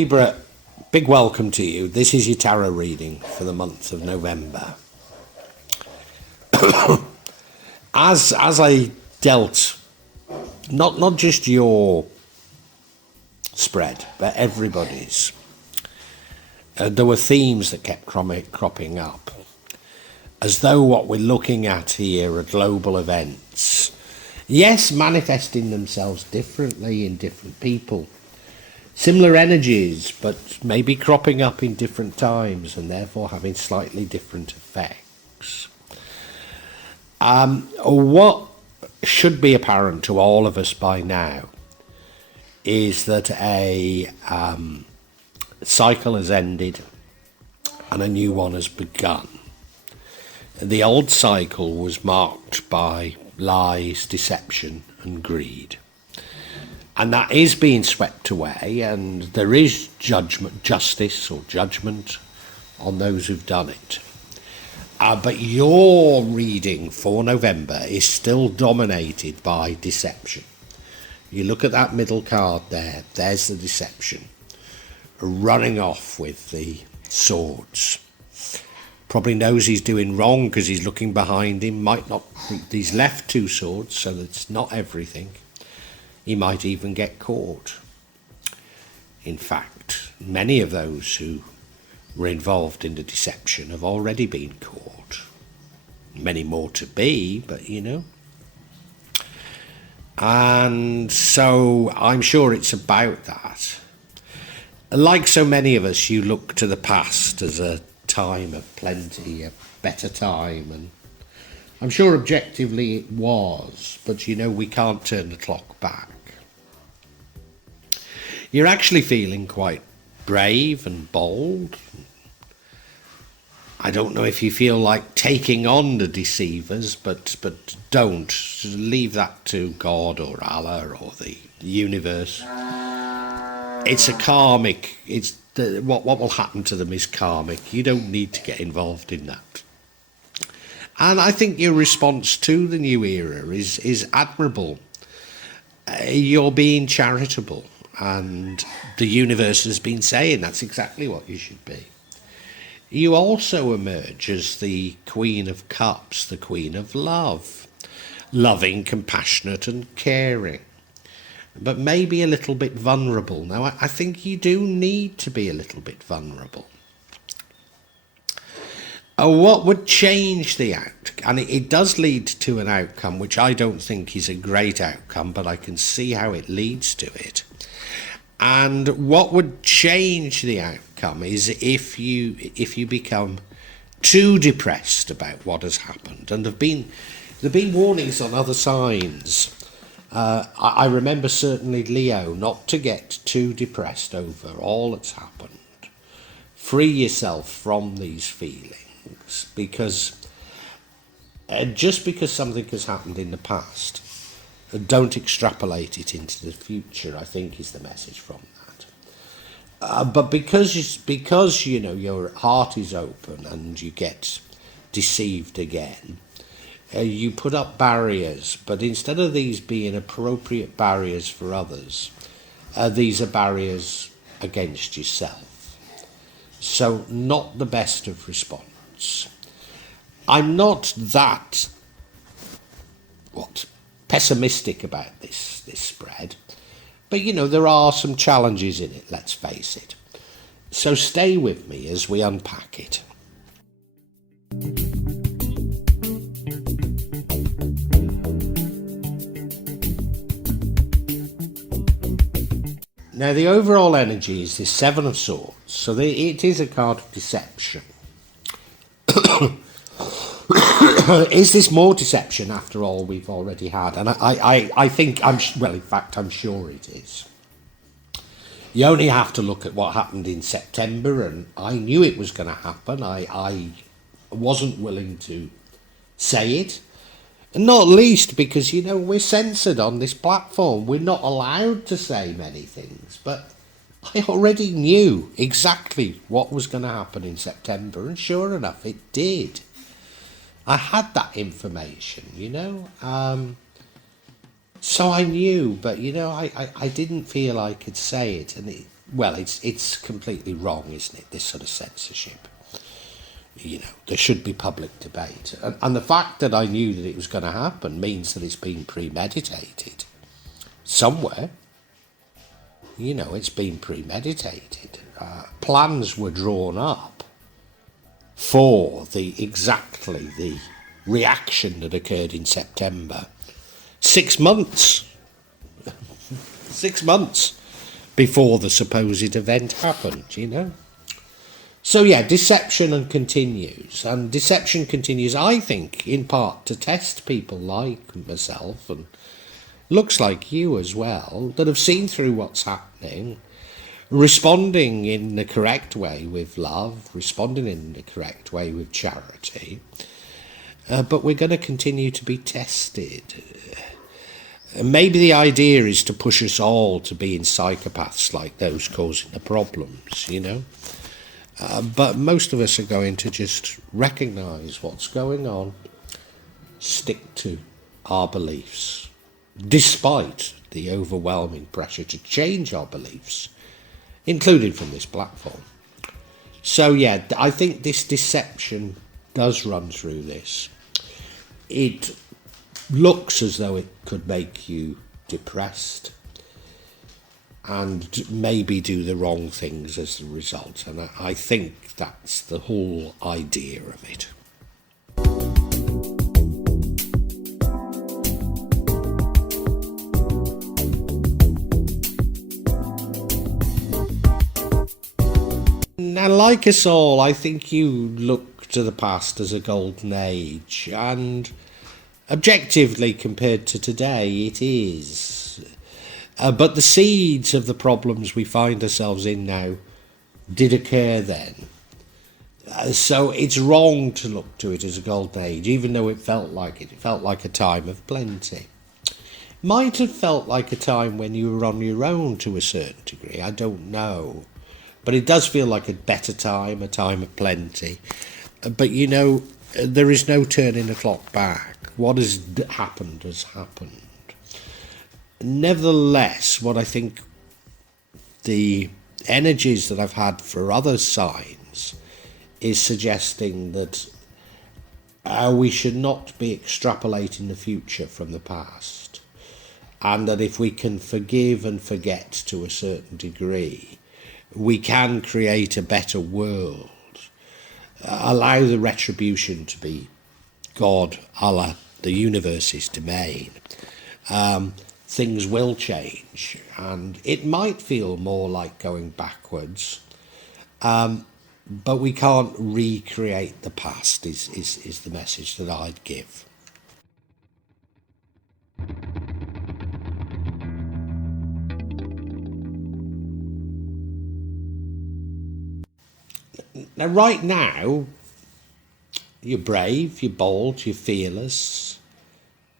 Libra, big welcome to you. This is your tarot reading for the month of November. As I dealt, not just your spread, but everybody's, there were themes that kept cropping up, as though what we're looking at here are global events. Yes, manifesting themselves differently in different people. Similar energies, but maybe cropping up in different times and therefore having slightly different effects. What should be apparent to all of us by now is that a cycle has ended and a new one has begun. The old cycle was marked by lies, deception and greed. And that is being swept away, and there is justice or judgment on those who've done it. But your reading for November is still dominated by deception. You look at that middle card there, there's the deception. Running off with the swords. Probably knows he's doing wrong because he's looking behind him. Might not, he's left two swords, so that's not everything. He might even get caught. In fact, many of those who were involved in the deception have already been caught. Many more to be, but you know. And so I'm sure it's about that. Like so many of us, you look to the past as a time of plenty, a better time, and I'm sure objectively it was, but you know, we can't turn the clock back. You're actually feeling quite brave and bold. I don't know if you feel like taking on the deceivers, but don't. Leave that to God or Allah or the universe. It's a karmic. What will happen to them is karmic. You don't need to get involved in that. And I think your response to the new era is admirable. You're being charitable, and the universe has been saying that's exactly what you should be. You also emerge as the Queen of Cups, the Queen of Love, loving, compassionate and caring, but maybe a little bit vulnerable. Now, I think you do need to be a little bit vulnerable. What would change the outcome? And it does lead to an outcome which I don't think is a great outcome, but I can see how it leads to it. And what would change the outcome is if you become too depressed about what has happened. And there've been warnings on other signs. I remember certainly Leo, not to get too depressed over all that's happened. Free yourself from these feelings, because just because something has happened in the past, don't extrapolate it into the future, I think is the message from that. But because you know your heart is open and you get deceived again, you put up barriers, but instead of these being appropriate barriers for others, these are barriers against yourself. So not the best of response. I'm not that pessimistic about this spread, but you know, there are some challenges in it, let's face it. So stay with me as we unpack it. Now, the overall energy is this Seven of Swords, so it is a card of deception. Is this more deception after all we've already had? And I think, in fact, I'm sure it is. You only have to look at what happened in September, and I knew it was going to happen. I wasn't willing to say it. And not least because, you know, we're censored on this platform. We're not allowed to say many things. But I already knew exactly what was going to happen in September. And sure enough, it did. I had that information, you know. So I knew, but, you know, I didn't feel I could say it. And well, it's completely wrong, isn't it? This sort of censorship. There should be public debate, and the fact that I knew that it was going to happen means that it's been premeditated somewhere. It's been premeditated. Plans were drawn up for exactly the reaction that occurred in September. 6 months. 6 months before the supposed event happened. So yeah, deception continues, I think, in part to test people like myself, and looks like you as well, that have seen through what's happening, responding in the correct way with love, responding in the correct way with charity, but we're going to continue to be tested. Maybe the idea is to push us all to being psychopaths like those causing the problems, but most of us are going to just recognise what's going on, stick to our beliefs, despite the overwhelming pressure to change our beliefs, including from this platform. So yeah, I think this deception does run through this. It looks as though it could make you depressed and maybe do the wrong things as the result. And I think that's the whole idea of it. Now, like us all, I think you look to the past as a golden age, and objectively compared to today, it is. But the seeds of the problems we find ourselves in now did occur then. So it's wrong to look to it as a golden age, even though it felt like it. It felt like a time of plenty. Might have felt like a time when you were on your own to a certain degree, I don't know. But it does feel like a better time, a time of plenty. But there is no turning the clock back. What has happened has happened. Nevertheless, what I think the energies that I've had for other signs is suggesting that we should not be extrapolating the future from the past, and that if we can forgive and forget to a certain degree, we can create a better world, allow the retribution to be God, Allah, the universe's domain. Things will change, and it might feel more like going backwards, but we can't recreate the past is the message that I'd give. Now, right now, you're brave, you're bold, you're fearless,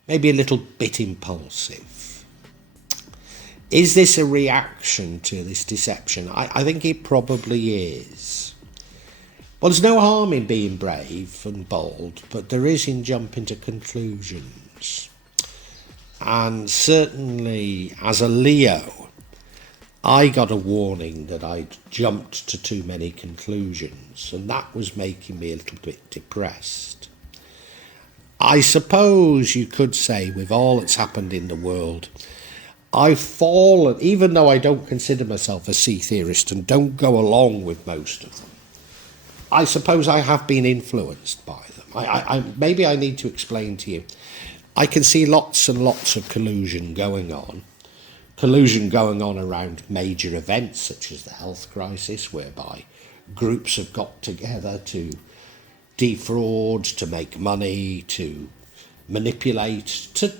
maybe a little bit impulsive. Is this a reaction to this deception? I think it probably is. Well, there's no harm in being brave and bold, but there is in jumping to conclusions. And certainly, as a Leo, I got a warning that I'd jumped to too many conclusions, and that was making me a little bit depressed. I suppose you could say, with all that's happened in the world, I've fallen, even though I don't consider myself a sea theorist and don't go along with most of them, I suppose I have been influenced by them. Maybe I need to explain to you. I can see lots and lots of collusion going on around major events such as the health crisis, whereby groups have got together to defraud, to make money, to manipulate, to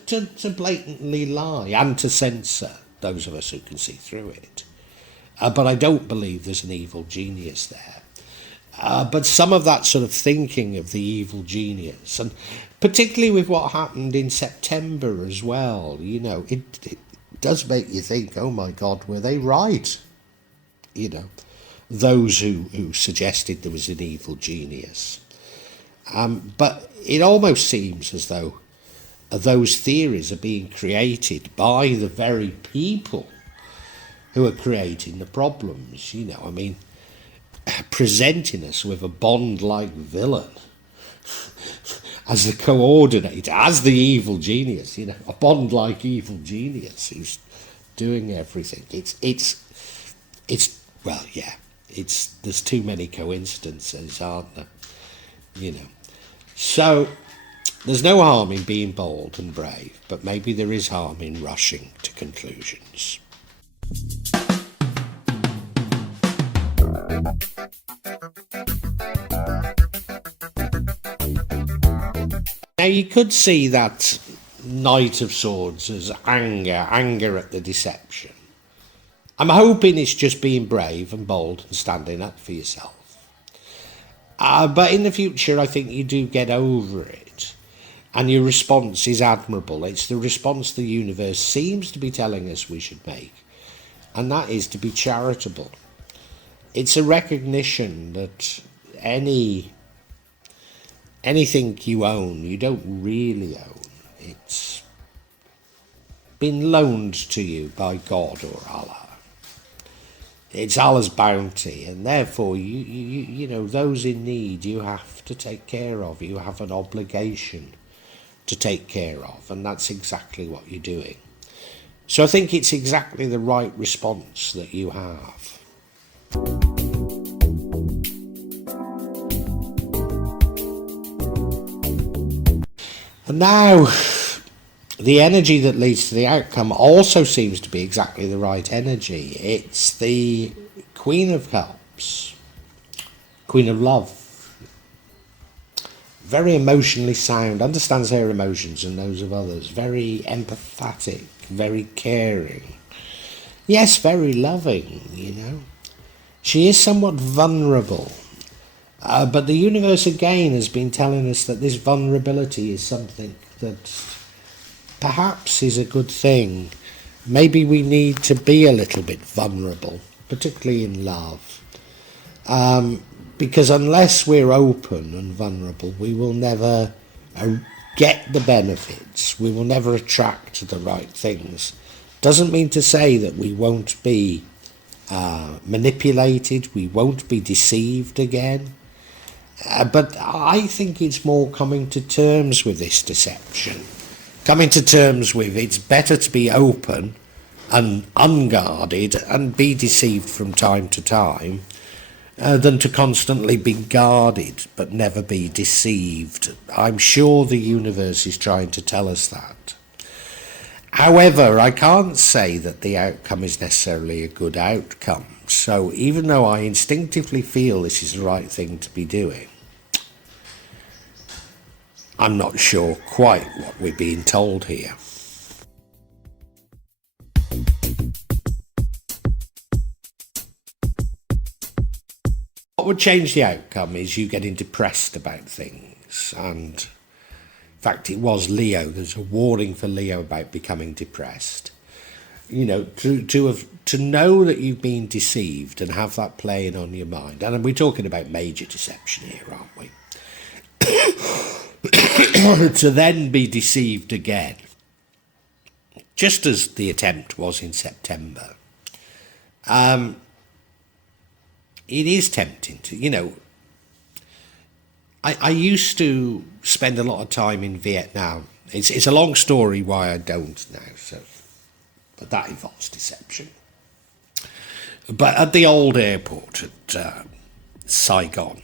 blatantly lie, and to censor those of us who can see through it. But I don't believe there's an evil genius there. But some of that sort of thinking of the evil genius, and particularly with what happened in September as well, it does make you think, oh my God, were they right? Those who suggested there was an evil genius. But it almost seems as though those theories are being created by the very people who are creating the problems, you know. I mean, presenting us with a Bond-like villain as the coordinator, as the evil genius, you know, a Bond-like evil genius who's doing everything. It's well, yeah, there's too many coincidences, aren't there? You know. So there's no harm in being bold and brave, but maybe there is harm in rushing to conclusions. Now you could see that Knight of Swords as anger at the deception. I'm hoping it's just being brave and bold and standing up for yourself. But in the future, I think you do get over it. And your response is admirable. It's the response the universe seems to be telling us we should make. And that is to be charitable. It's a recognition that anything you own, you don't really own. It's been loaned to you by God or Allah. It's Allah's bounty, and therefore you know, those in need you have to take care of. You have an obligation to take care of, and that's exactly what you're doing. So I think it's exactly the right response that you have. And now, the energy that leads to the outcome also seems to be exactly the right energy. It's the Queen of Cups, Queen of Love. Very emotionally sound, understands her emotions and those of others. Very empathetic, very caring. Yes, very loving, you know. She is somewhat vulnerable. But the universe again has been telling us that this vulnerability is something that perhaps is a good thing. Maybe we need to be a little bit vulnerable, particularly in love. Because unless we're open and vulnerable, we will never get the benefits. We will never attract the right things. Doesn't mean to say that we won't be manipulated, we won't be deceived again. But I think it's more coming to terms with this deception. Coming to terms with it's better to be open and unguarded and be deceived from time to time than to constantly be guarded but never be deceived. I'm sure the universe is trying to tell us that. However, I can't say that the outcome is necessarily a good outcome. So even though I instinctively feel this is the right thing to be doing, I'm not sure quite what we're being told here. What would change the outcome is you getting depressed about things. And in fact, it was Leo. There's a warning for Leo about becoming depressed. You know, to know that you've been deceived and have that playing on your mind. And we're talking about major deception here, aren't we? To then be deceived again, just as the attempt was in September. It is tempting to, you know, I used to spend a lot of time in Vietnam. It's a long story why I don't now, so, but that involves deception. But at the old airport at Saigon,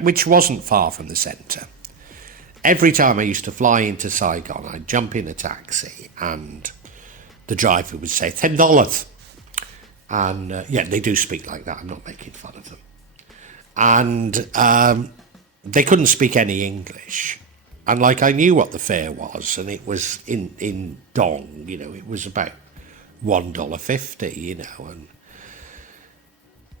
which wasn't far from the centre, every time I used to fly into Saigon, I'd jump in a taxi and the driver would say $10. And yeah, they do speak like that. I'm not making fun of them. And they couldn't speak any English. And like I knew what the fare was, and it was in dong, you know, it was about $1.50, you know, and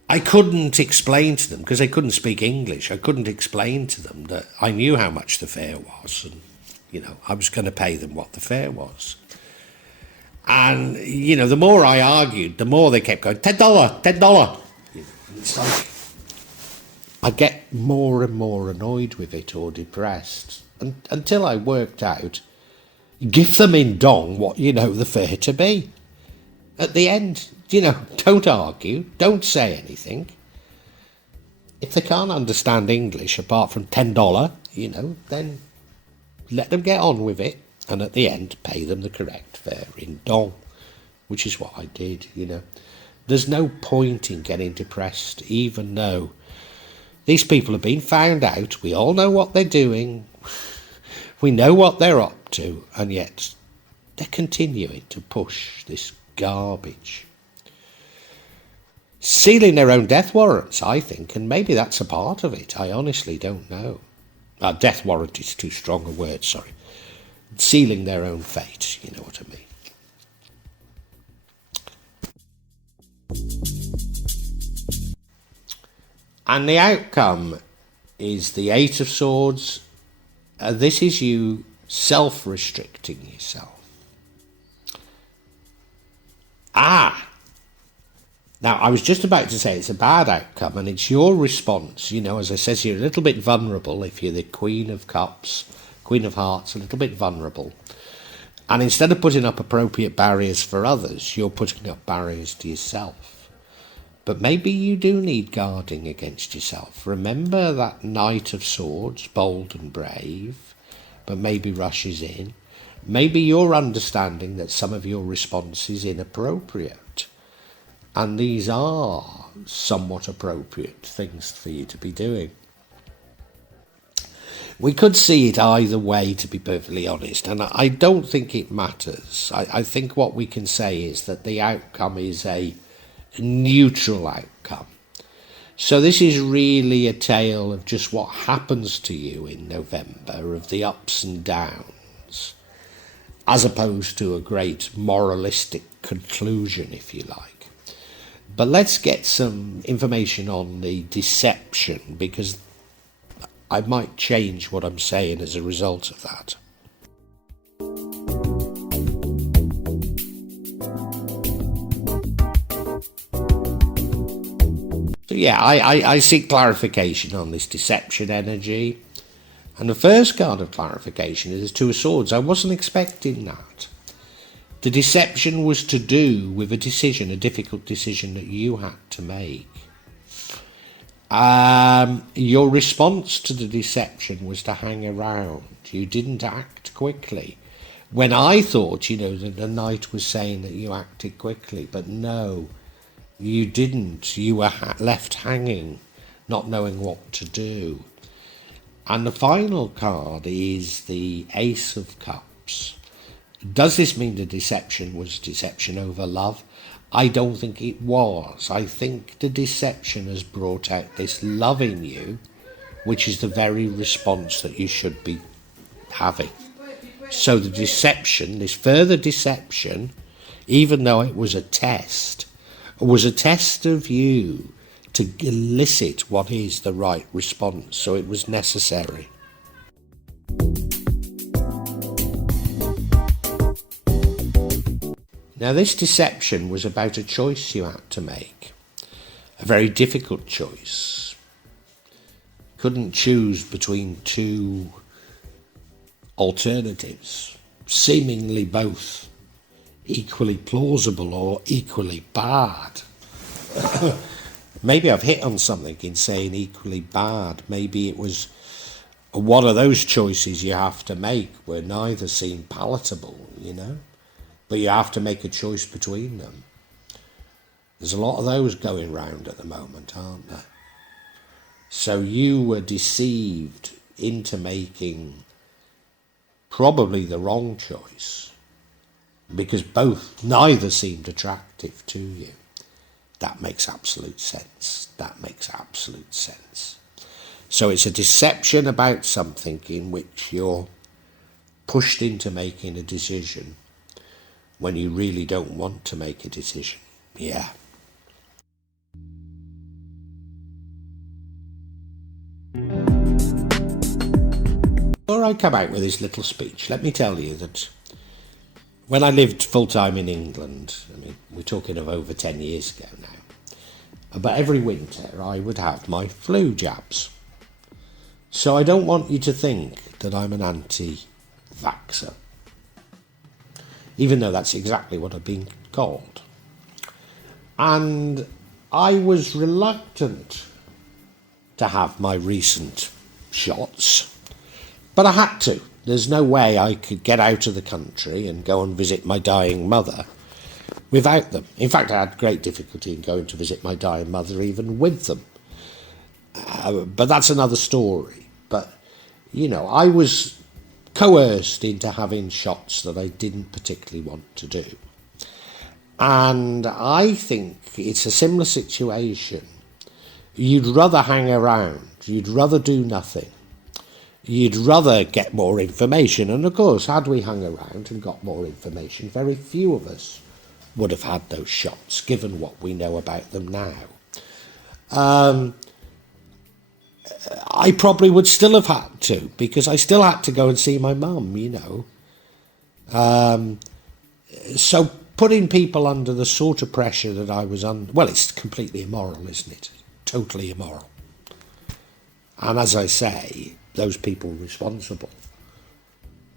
I couldn't explain to them, because they couldn't speak English, I couldn't explain to them that I knew how much the fare was, and, you know, I was going to pay them what the fare was. And, you know, the more I argued, the more they kept going, $10, $10. It's like, I get more and more annoyed with it or depressed, until I worked out, give them in dong what you know the fare to be. At the end, don't argue, don't say anything. If they can't understand English apart from $10, then let them get on with it, and at the end, pay them the correct fare in dong, which is what I did, There's no point in getting depressed, even though these people have been found out. We all know what they're doing. We know what they're up to, and yet they're continuing to push this garbage. Sealing their own death warrants, I think, and maybe that's a part of it. I honestly don't know. Death warrant is too strong a word, sorry. Sealing their own fate, you know what I mean. And the outcome is the Eight of Swords. This is you self-restricting yourself. Now, I was just about to say it's a bad outcome, and it's your response. As I said, you're a little bit vulnerable if you're the Queen of Cups, Queen of Hearts, a little bit vulnerable. And instead of putting up appropriate barriers for others, you're putting up barriers to yourself. But maybe you do need guarding against yourself. Remember that Knight of Swords, bold and brave, but maybe rushes in. Maybe you're understanding that some of your response is inappropriate. And these are somewhat appropriate things for you to be doing. We could see it either way, to be perfectly honest, and I don't think it matters. I think what we can say is that the outcome is a neutral outcome. So this is really a tale of just what happens to you in November, of the ups and downs, as opposed to a great moralistic conclusion, if you like. But let's get some information on the deception, because I might change what I'm saying as a result of that. So yeah, I seek clarification on this deception energy. And the first card of clarification is the Two of Swords. I wasn't expecting that. The deception was to do with a decision, a difficult decision that you had to make. Your response to the deception was to hang around. You didn't act quickly. When I thought, that the Knight was saying that you acted quickly, but no, you didn't. You were left hanging, not knowing what to do. And the final card is the Ace of Cups. Does this mean the deception was deception over love? I don't think it was. I think the deception has brought out this love in you, which is the very response that you should be having. So the deception, this further deception, even though it was a test of you to elicit what is the right response. So it was necessary. Now, this deception was about a choice you had to make, a very difficult choice. Couldn't choose between two alternatives, seemingly both equally plausible or equally bad. Maybe I've hit on something in saying equally bad. Maybe it was one of those choices you have to make where neither seem palatable, but you have to make a choice between them. There's a lot of those going round at the moment, aren't there? So you were deceived into making probably the wrong choice because neither seemed attractive to you. That makes absolute sense. So it's a deception about something in which you're pushed into making a decision when you really don't want to make a decision. Yeah. Before I come out with this little speech, let me tell you that when I lived full-time in England, we're talking of over 10 years ago now, but every winter I would have my flu jabs. So I don't want you to think that I'm an anti-vaxxer, even though that's exactly what I've been called. And I was reluctant to have my recent shots, but I had to. There's no way I could get out of the country and go and visit my dying mother without them. In fact, I had great difficulty in going to visit my dying mother even with them. But that's another story. But, you know, I was coerced into having shots that I didn't particularly want to do. And I think it's a similar situation. You'd rather hang around. You'd rather do nothing. You'd rather get more information. And of course, had we hung around and got more information, very few of us would have had those shots, given what we know about them now. I probably would still have had to, because I still had to go and see my mum, you know. So putting people under the sort of pressure that I was under, well, it's completely immoral, isn't it? Totally immoral. And as I say, those people responsible,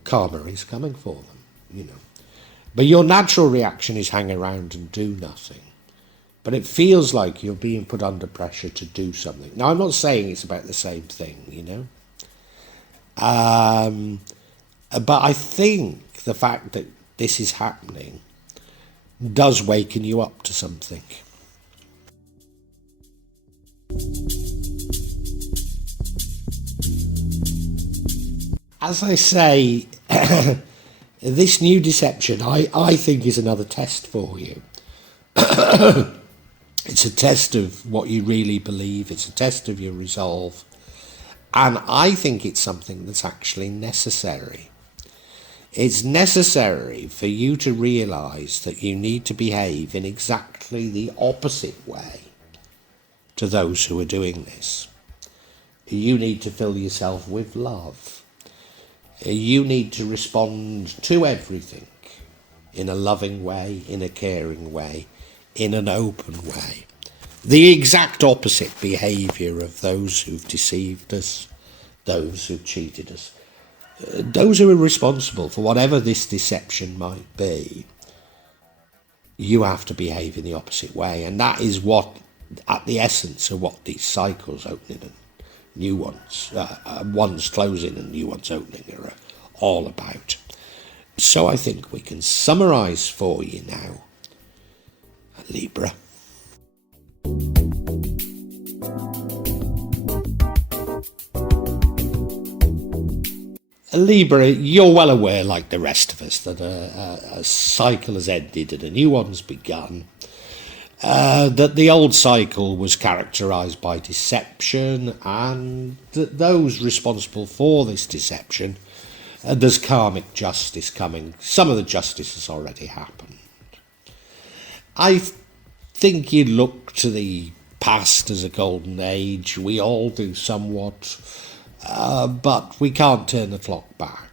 karma is coming for them, you know. But your natural reaction is hang around and do nothing. But it feels like you're being put under pressure to do something. Now, I'm not saying it's about the same thing, you know. But I think the fact that this is happening does waken you up to something. As I say, this new deception, I think, is another test for you. It's a test of what you really believe. It's a test of your resolve. And I think it's something that's actually necessary. It's necessary for you to realise that you need to behave in exactly the opposite way to those who are doing this. You need to fill yourself with love. You need to respond to everything in a loving way, in a caring way, in an open way. The exact opposite behaviour of those who've deceived us, those who've cheated us, those who are responsible for whatever this deception might be. You have to behave in the opposite way, and that is what, at the essence of what these cycles, opening and new ones, ones closing and new ones opening, are all about. So I think we can summarise for you now, Libra. Libra, you're well aware, like the rest of us, that a cycle has ended and a new one's begun. That the old cycle was characterised by deception, and that those responsible for this deception, there's karmic justice coming. Some of the justice has already happened. I think you look to the past as a golden age. We all do somewhat, but we can't turn the clock back.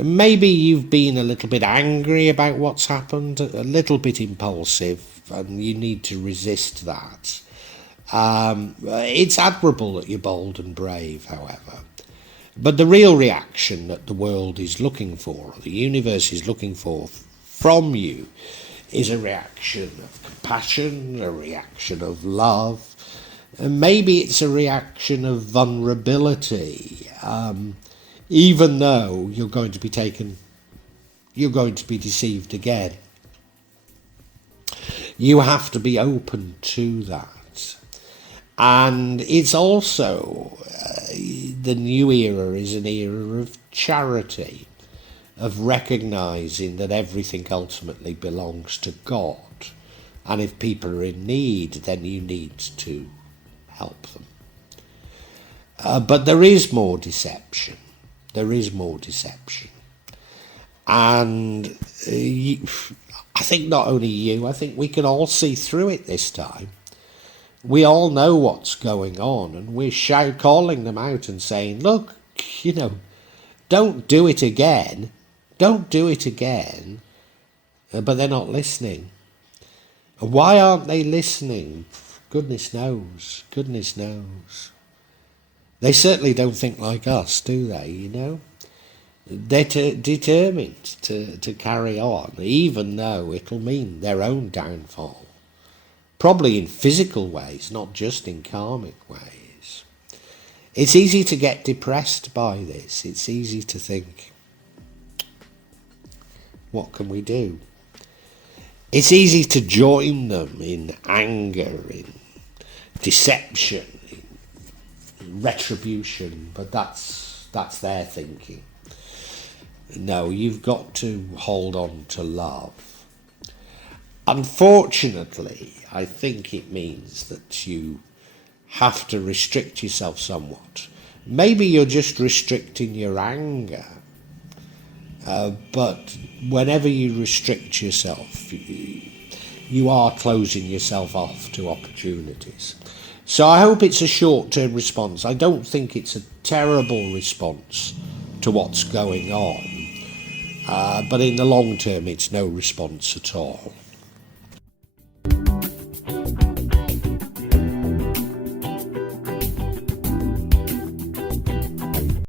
Maybe you've been a little bit angry about what's happened, a little bit impulsive, and you need to resist that. It's admirable that you're bold and brave, however. But the real reaction that the world is looking for, the universe is looking for from you, is a reaction of compassion, a reaction of love, and maybe it's a reaction of vulnerability. Even though you're going to be deceived again. You have to be open to that. And it's also, the new era is an era of charity, of recognising that everything ultimately belongs to God. And if people are in need, then you need to help them. But there is more deception. There is more deception. And I think not only you, I think we can all see through it this time. We all know what's going on, and we're calling them out and saying, look, don't do it again. Don't do it again. But they're not listening. And why aren't they listening? Goodness knows. Goodness knows. They certainly don't think like us, do they, determined to carry on, even though it'll mean their own downfall. Probably in physical ways, not just in karmic ways. It's easy to get depressed by this. It's easy to think, what can we do? It's easy to join them in anger, in deception, in retribution, but that's their thinking. No, you've got to hold on to love. Unfortunately, I think it means that you have to restrict yourself somewhat. Maybe you're just restricting your anger, but whenever you restrict yourself, you are closing yourself off to opportunities. So I hope it's a short-term response. I don't think it's a terrible response to what's going on, but in the long term, it's no response at all.